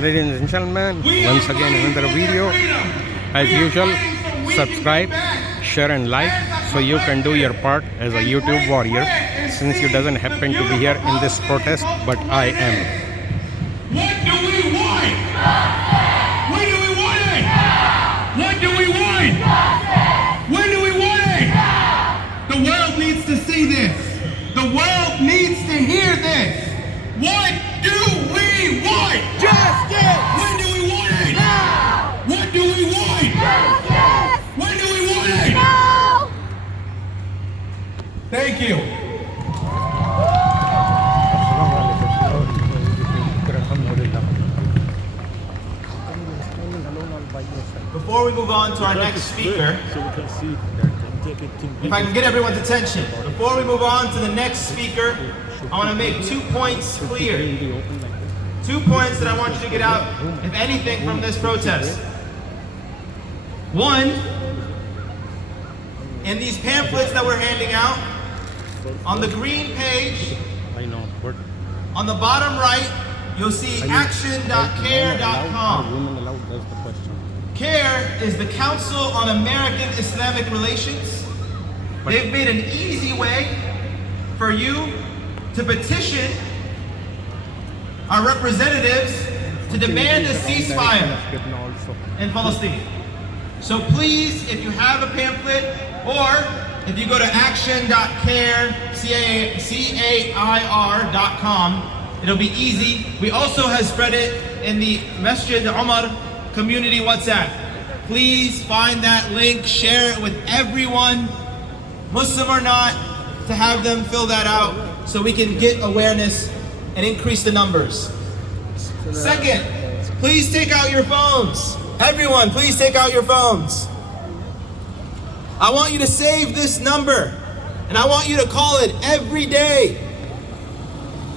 Ladies and gentlemen, once again another video. As usual, subscribe, share and like so you can do your part as a YouTube warrior, since you doesn't happen to be here in this protest, but I am. What do we want? When do we want it? What do we want? When do we want it? The world needs to see this. The world needs to hear this. What do we want? Justice! When do we want it? Now! What do we want? Justice! When do we want it? Now! Thank you. Before we move on to our next speaker, if I can get everyone's attention, before we move on to the next speaker, I want to make 2 points clear. 2 points that I want you to get out, if anything, from this protest. One, in these pamphlets that we're handing out, on the green page, on the bottom right, you'll see action.care.com. CARE is the Council on American Islamic Relations. They've made an easy way for you to petition our representatives to demand a ceasefire in Palestine. So please, if you have a pamphlet, or if you go to action.cair.com, it'll be easy. We also have spread it in the Masjid Omar community WhatsApp. Please find that link, share it with everyone, Muslim or not, to have them fill that out so we can get awareness and increase the numbers. Second, please take out your phones. Everyone, please take out your phones. I want you to save this number, and I want you to call it every day,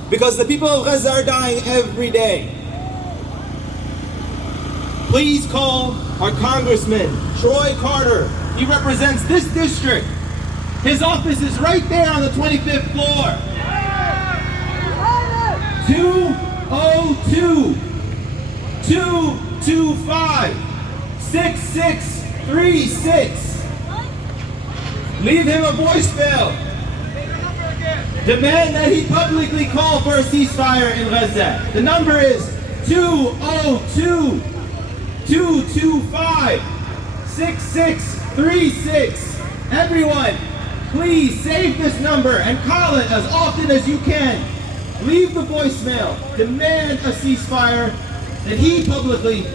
because the people of Gaza are dying every day. Please call our Congressman, Troy Carter. He represents this district. His office is right there on the 25th floor. 202-225-6636. Leave him a voicemail. Demand that he publicly call for a ceasefire in Gaza. The number is 202-225-6636. Everyone, please save this number and call it as often as you can. Leave the voicemail. Demand a ceasefire. That he publicly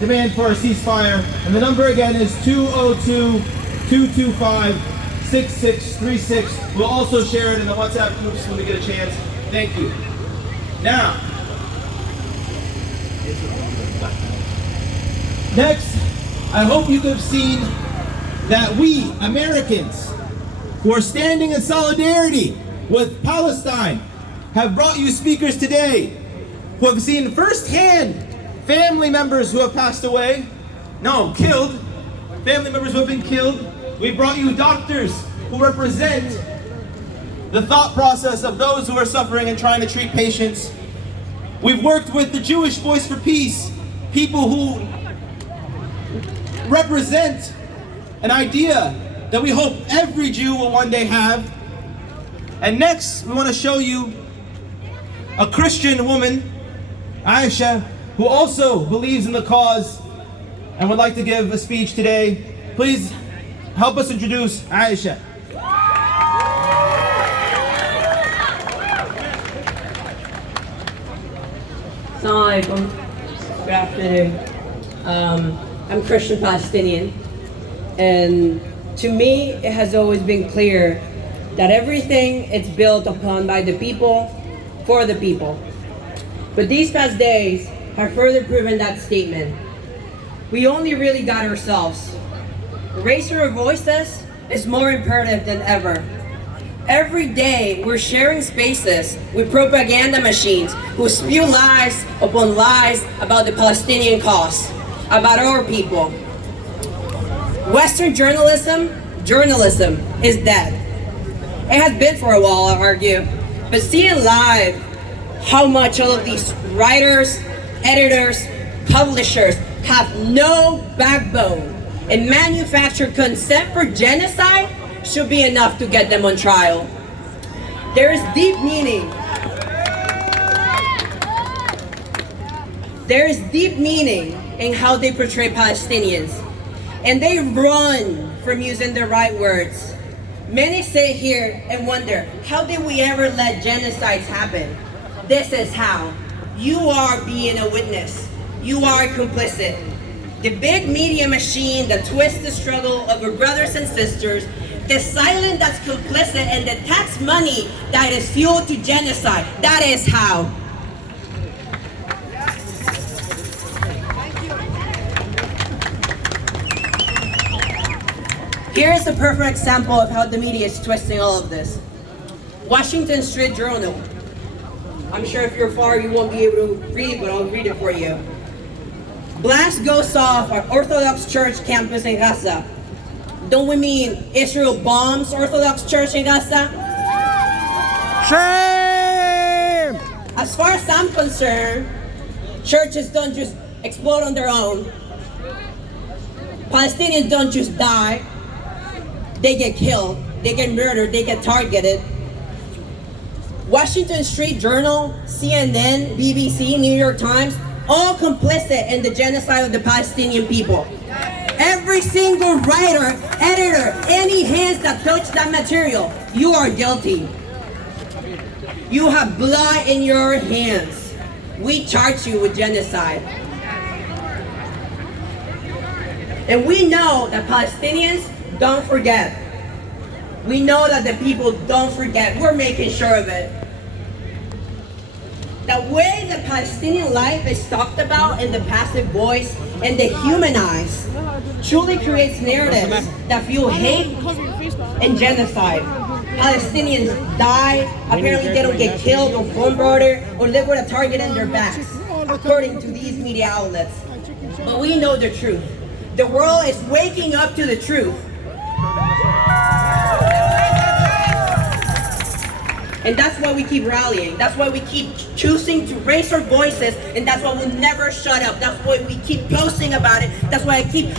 demand for a ceasefire. And the number again is 202-225-6636. We'll also share it in the WhatsApp groups when we get a chance. Thank you. Now, next, I hope you have seen that we, Americans, who are standing in solidarity with Palestine, have brought you speakers today who have seen firsthand family members who have passed away, killed, family members who have been killed. We've brought you doctors who represent the thought process of those who are suffering and trying to treat patients. We've worked with the Jewish Voice for Peace, people who represent an idea that we hope every Jew will one day have. And next, we want to show you a Christian woman, Aisha, who also believes in the cause and would like to give a speech today. Please help us introduce Aisha. Assalamu alaikum. Good afternoon. I'm Christian Palestinian, and to me it has always been clear that everything is built upon by the people, for the people. But these past days have further proven that statement. We only really got ourselves. Raising our voices is more imperative than ever. Every day we're sharing spaces with propaganda machines who spew lies upon lies about the Palestinian cause, about our people. Western journalism is dead. It has been for a while, I argue, but seeing live how much all of these writers, editors, publishers have no backbone, and manufactured consent for genocide should be enough to get them on trial. There is deep meaning. There is deep meaning in how they portray Palestinians, and they run from using the right words. Many sit here and wonder, how did we ever let genocides happen? This is how. You are being a witness. You are complicit. The big media machine that twists the struggle of our brothers and sisters, the silent that's complicit, and the tax money that is fuel to genocide. That is how. Here is a perfect example of how the media is twisting all of this. Washington Street Journal. I'm sure if you're far, you won't be able to read, but I'll read it for you. Blast goes off at Orthodox Church campus in Gaza. Don't we mean Israel bombs Orthodox Church in Gaza? Shame! As far as I'm concerned, churches don't just explode on their own. Palestinians don't just die. They get killed, they get murdered, they get targeted. Washington Street Journal, CNN, BBC, New York Times, all complicit in the genocide of the Palestinian people. Every single writer, editor, any hands that touch that material, you are guilty. You have blood in your hands. We charge you with genocide. And we know that Palestinians don't forget. We know that the people don't forget. We're making sure of it. The way the Palestinian life is talked about in the passive voice and dehumanized truly creates narratives that fuel hate and genocide. Palestinians die, apparently they don't get killed or bombarded or live with a target in their backs, according to these media outlets. But we know the truth. The world is waking up to the truth. And that's why we keep rallying. That's why we keep choosing to raise our voices. And that's why we'll never shut up. That's why we keep posting about it. That's why I keep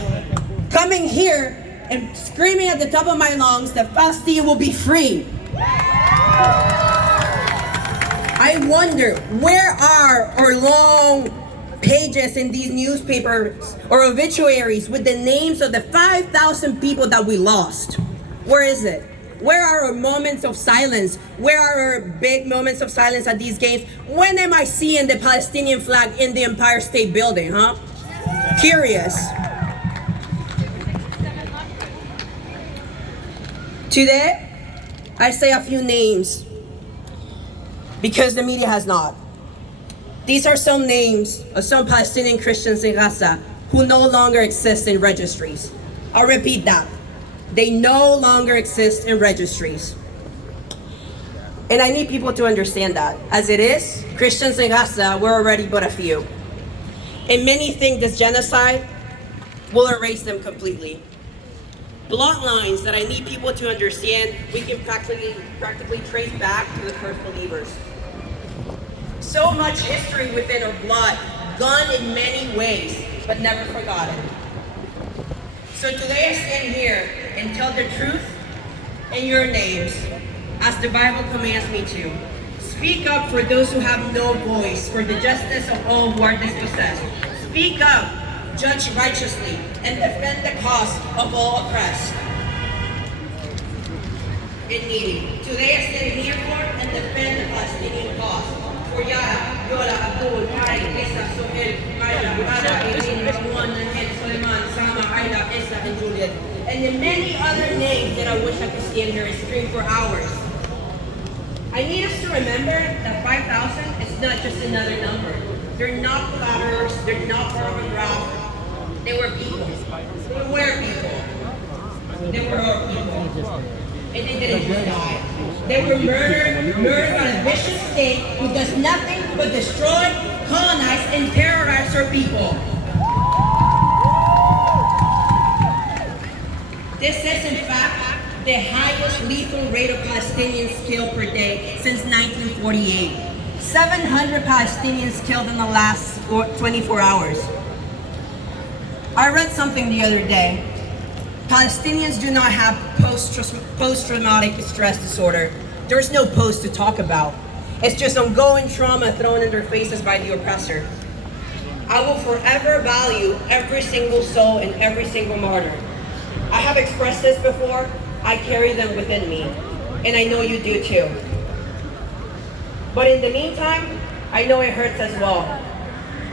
coming here and screaming at the top of my lungs that Palestine will be free. I wonder, where are our long pages in these newspapers or obituaries with the names of the 5,000 people that we lost? Where is it? Where are our moments of silence? Where are our big moments of silence at these games? When am I seeing the Palestinian flag in the Empire State Building, huh? Curious. Today, I say a few names because the media has not. These are some names of some Palestinian Christians in Gaza who no longer exist in registries. I'll repeat that. They no longer exist in registries. And I need people to understand that. As it is, Christians in Gaza, we're already but a few. And many think this genocide will erase them completely. Blood lines that I need people to understand, we can practically trace back to the first believers. So much history within our blood, gone in many ways, but never forgotten. So today I stand here and tell the truth in your names, as the Bible commands me to. Speak up for those who have no voice, for the justice of all who are dispossessed. Speak up, judge righteously, and defend the cause of all oppressed and needy. Today I stand here for and defend the Palestinian cause. For Yara, Yola, Abdul, Mari, Esa, Sohel, Ayla, Ada, Irin, Ramon, Nahed, Suleiman, Sama, Ayla, Esa, and Juliet. And the many other names that I wish I could stand here and scream for hours. I need us to remember that 5,000 is not just another number. They're not flatterers, they're not part of a crowd. They were people. They were people. They were our people. And they didn't just die. They were murdered by a vicious state who does nothing but destroy, colonize, and terrorize our people. This is, in fact, the highest lethal rate of Palestinians killed per day since 1948. 700 Palestinians killed in the last 24 hours. I read something the other day. Palestinians do not have post-traumatic stress disorder. There's no post to talk about. It's just ongoing trauma thrown in their faces by the oppressor. I will forever value every single soul and every single martyr. I have expressed this before. I carry them within me, and I know you do too. But in the meantime, I know it hurts as well.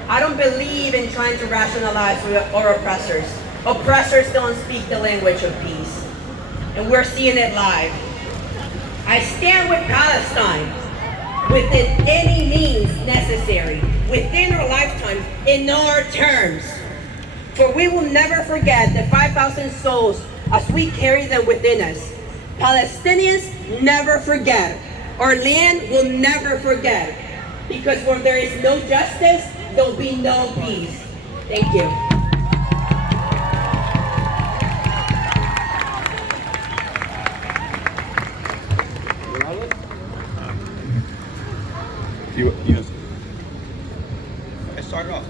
I don't believe in trying to rationalize our oppressors. Oppressors don't speak the language of peace, and we're seeing it live. I stand with Palestine within any means necessary, within our lifetime, in our terms. For we will never forget the 5,000 souls as we carry them within us. Palestinians never forget. Our land will never forget. Because where there is no justice, there'll be no peace. Thank you. I started off.